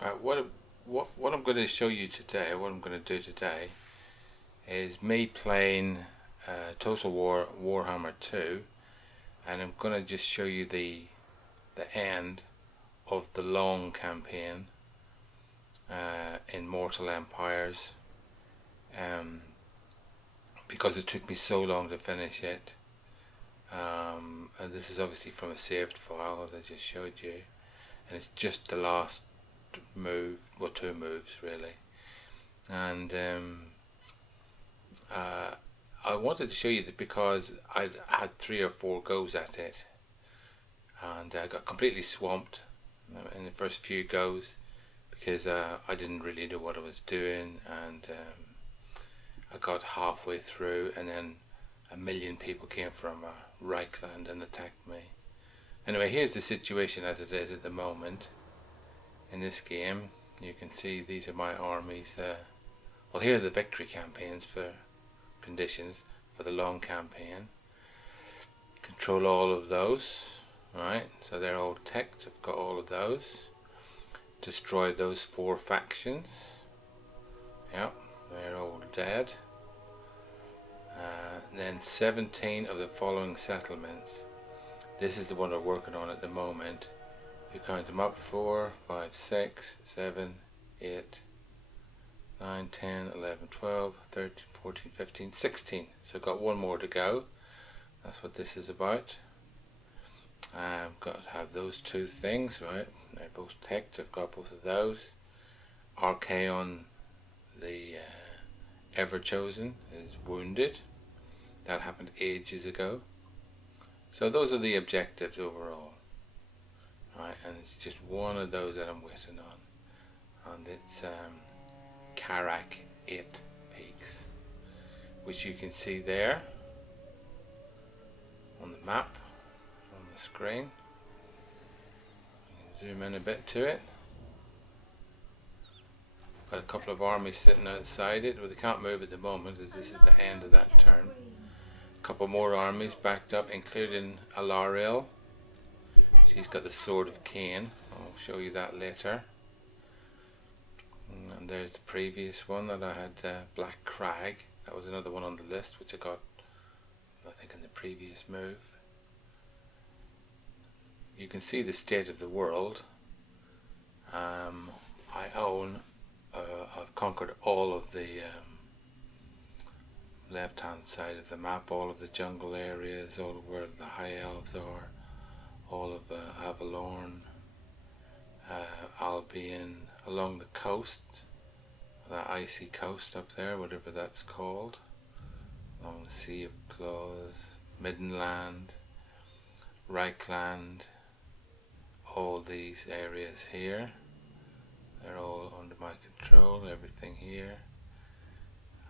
What I'm going to show you today, what I'm going to do today, is me playing Total War Warhammer 2, and I'm going to just show you the end of the long campaign in Mortal Empires, um, because it took me so long to finish it. And this is obviously from a saved file, as I just showed you, and it's just the last move, well, two moves really. And I wanted to show you that because I had 3 or 4 goes at it, and I got completely swamped in the first few goes because I didn't really know what I was doing, and I got halfway through, and then a million people came from Reichland and attacked me. Anyway, here's the situation as it is at the moment in this game. You can see these are my armies. Well, here are the victory campaigns for conditions for the long campaign. Control all of those. Right, so they're all ticked. I've got all of those. Destroy those 4 factions. Yep, they're all dead. Then 17 of the following settlements. This is the one we're working on at the moment. If you count them up, 4, 5, 6, 7, 8, 9, 10, 11, 12, 13, 14, 15, 16. So I've got one more to go. That's what this is about. I've got to have those 2 things, right? They're both ticked. I've got both of those. Archaon, the Ever Chosen, is wounded. That happened ages ago. So those are the objectives overall. Right, and it's just one of those that I'm waiting on. And it's Karak 8 Peaks, which you can see there on the map on the screen. Zoom in a bit to it. Got a couple of armies sitting outside it, but they can't move at the moment as this is the end of that turn. A couple more armies backed up, including Alariel. She's got the Sword of Cain. I'll show you that later. And there's the previous one that I had, Black Crag. That was another one on the list, which I got, I think, in the previous move. You can see the state of the world. I've conquered all of the left hand side of the map, all of the jungle areas, all of where the High Elves are, all of Avalorn, Albion, along the coast, that icy coast up there, whatever that's called, along the Sea of Claws, Middenland, Reichland, all these areas here. They're all under my control, everything here.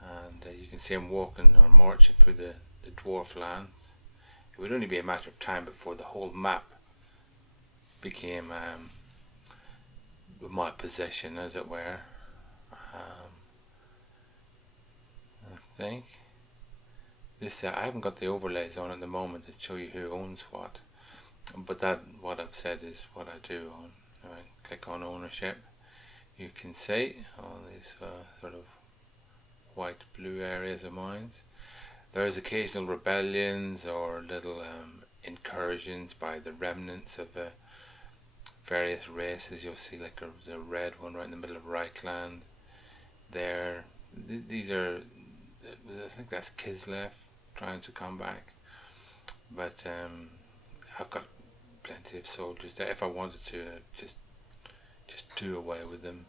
And you can see I'm walking or marching through the dwarf lands. It would only be a matter of time before the whole map became my possession, as it were. I think this I haven't got the overlays on at the moment to show you who owns what, but that what I've said is what I do on. Click on ownership. You can see all these sort of white blue areas of mines. There's occasional rebellions or little incursions by the remnants of various races. You'll see like the red one right in the middle of Reichland there. These are, I think that's Kislev trying to come back, but I've got plenty of soldiers there if I wanted to just do away with them.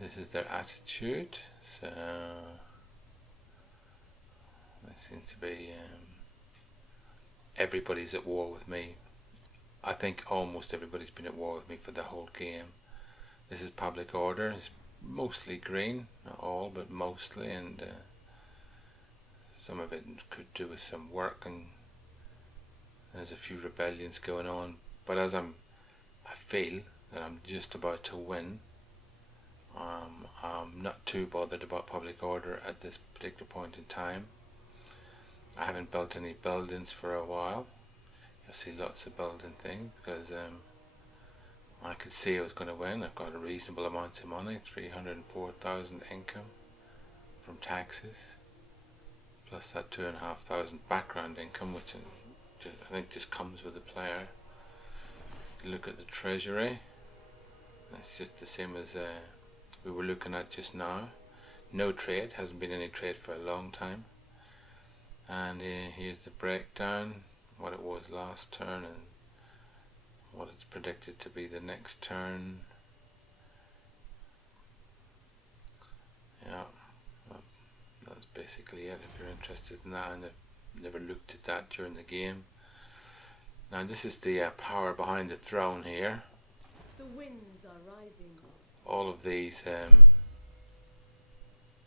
This is their attitude, so they seem to be everybody's at war with me. I think almost everybody's been at war with me for the whole game. This is public order. It's mostly green, not all, but mostly, and some of it could do with some work, and there's a few rebellions going on. But as I feel that I'm just about to win, I'm not too bothered about public order at this particular point in time. I haven't built any buildings for a while. You'll see lots of building things because I could see I was going to win. I've got a reasonable amount of money, 304,000 income from taxes, plus that 2,500 background income, which I think just comes with the player. You look at the treasury, it's just the same as we were looking at just now. No trade, hasn't been any trade for a long time. And here's the breakdown, what it was last turn and what it's predicted to be the next turn. Yeah, well, that's basically it if you're interested in that and I've never looked at that during the game. Now this is the power behind the throne here. The winds are rising. All of these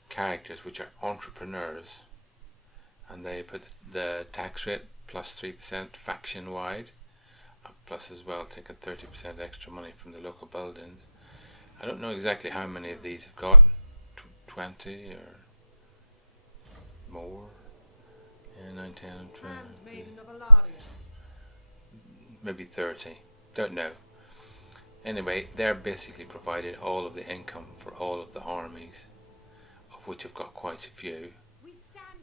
characters which are entrepreneurs, and they put the tax rate plus 3% faction wide, plus as well taking 30% extra money from the local buildings. I don't know exactly how many of these have got, 20 or more. Yeah, 9, 10, 20. Handmaiden of Alaria. Maybe 30. Don't know. Anyway, they're basically provided all of the income for all of the armies, of which I've got quite a few.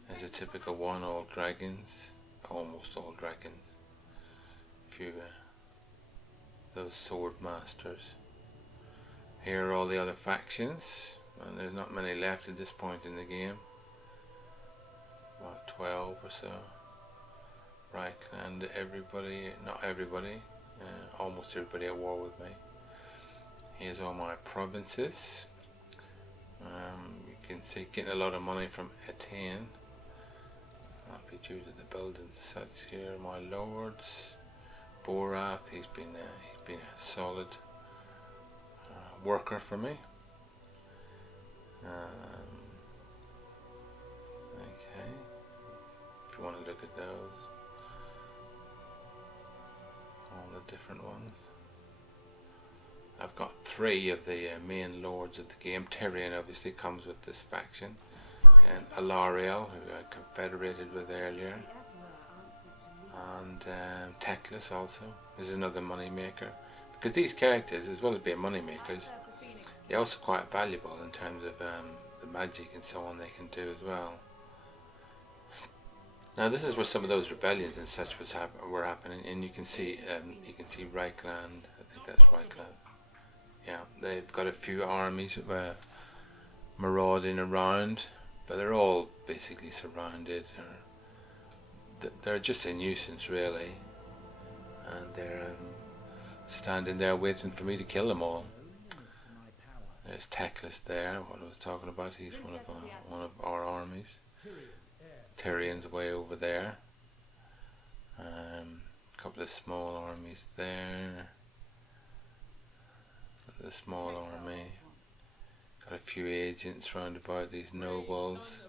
There's a typical one, all dragons, almost all dragons. A few those sword masters. Here are all the other factions, and there's not many left at this point in the game. About 12 or so. Reichland, everybody, not everybody, almost everybody at war with me. Here's all my provinces. You can see getting a lot of money from Etienne. That'll be due to the buildings such. Here, my lords. Borath, he's been a solid worker for me. Okay, if you want to look at those, all the different ones. I've got 3 of the main lords of the game. Tyrion obviously comes with this faction, and Alariel, who I confederated with earlier, and Teclis also is another money maker, because these characters, as well as being money makers, they're also quite valuable in terms of the magic and so on they can do as well. Now this is where some of those rebellions and such were happening, and you can see Reichland. I think that's Reichland. Yeah, they've got a few armies marauding around, but they're all basically surrounded. They're just a nuisance really, and they're standing there waiting for me to kill them all. There's Teclis there, what I was talking about. He's one of our armies. Tyrion's way over there. A couple of small armies there. The small army. Got a few agents round about, these nobles.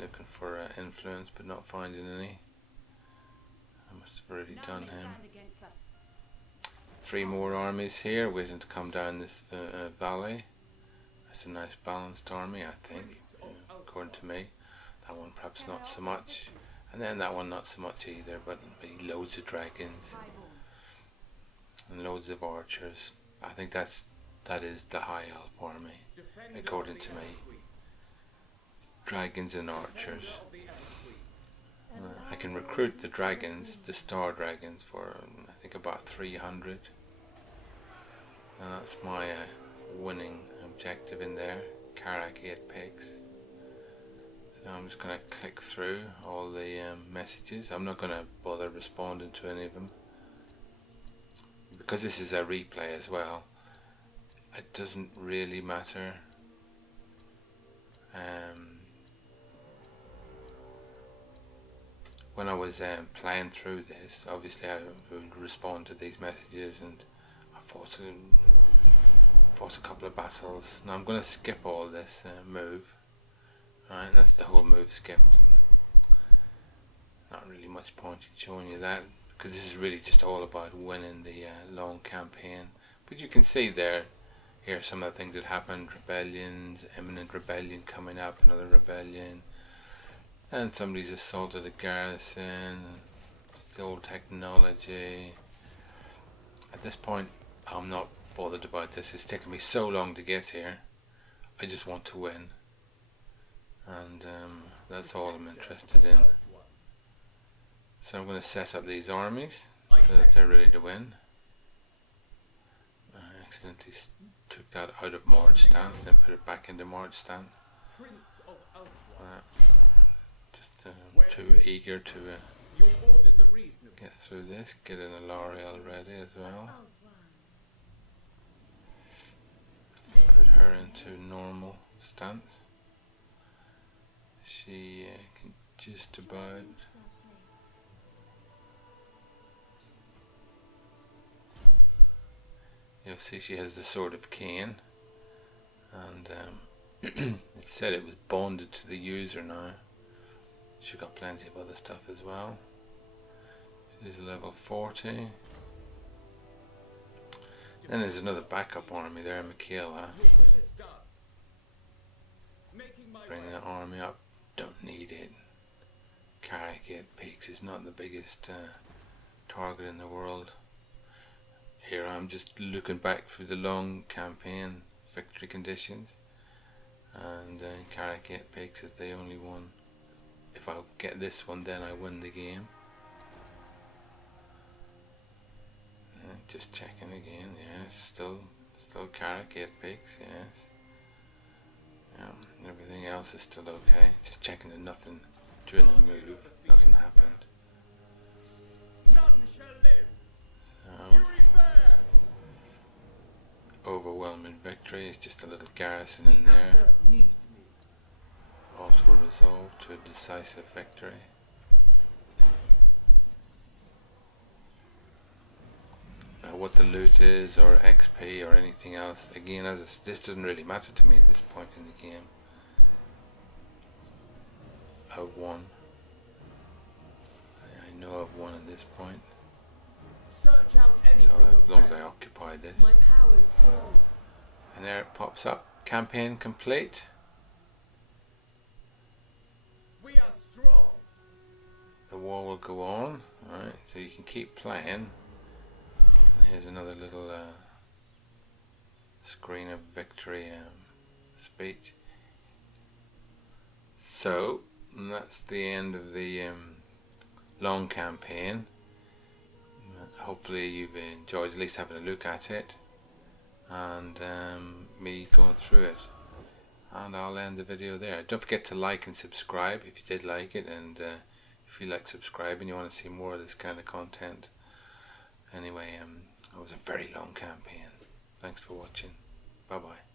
Looking for influence but not finding any. I must have already done him. 3 more armies here waiting to come down this valley. That's a nice balanced army, I think, according to me. That one perhaps not so much, and then that one not so much either, but loads of dragons and loads of archers. I think that is the High Elf army, according to me. Dragons and archers. I can recruit the dragons, the star dragons, for I think about 300. And that's my winning objective in there. Karak 8 pigs. So I'm just going to click through all the messages. I'm not going to bother responding to any of them, because this is a replay as well. It doesn't really matter. When I was playing through this, obviously I would respond to these messages, and I fought a couple of battles. Now I'm going to skip all this move. Alright, that's the whole move skipped. Not really much point in showing you that, because this is really just all about winning the long campaign. But you can see there, here are some of the things that happened. Rebellions, imminent rebellion coming up, another rebellion, and somebody's assaulted a garrison, It's the old technology. At this point, I'm not bothered about this. It's taken me so long to get here. I just want to win. And that's all I'm interested in. So I'm going to set up these armies so that they're ready to win. I accidentally took that out of march stance, then put it back into march stance. Just too eager to get through this. Get an Alariel ready as well. Put her into normal stance. She can just about. You'll see she has the Sword of Cain, and it said it was bonded to the user now. She's got plenty of other stuff as well. She's level 40. Then there's another backup army there, Michaela. Bring that army up. Don't need it. Carrick Peaks is not the biggest target in the world. Here I'm just looking back through the long campaign victory conditions, and Carrick Peaks is the only one. If I get this one, then I win the game. Just checking again. Yes, still Carrick Peaks. Yes. Everything else is still okay. Just checking that nothing during the move, nothing happened. Overwhelming victory. It's just a little garrison in there. Also resolved to a decisive victory. Now what the loot is, or XP, or anything else, again, this doesn't really matter to me at this point in the game. I've won. I know I've won at this point. So as long as I occupy this. And there it pops up. Campaign complete. We are strong. The war will go on. Alright, so you can keep playing. Here's another little screen of victory speech. So that's the end of the long campaign. Hopefully you've enjoyed at least having a look at it, and me going through it. And I'll end the video there. Don't forget to like and subscribe if you did like it, and if you like subscribing, you want to see more of this kind of content. Anyway, it was a very long campaign. Thanks for watching. Bye bye.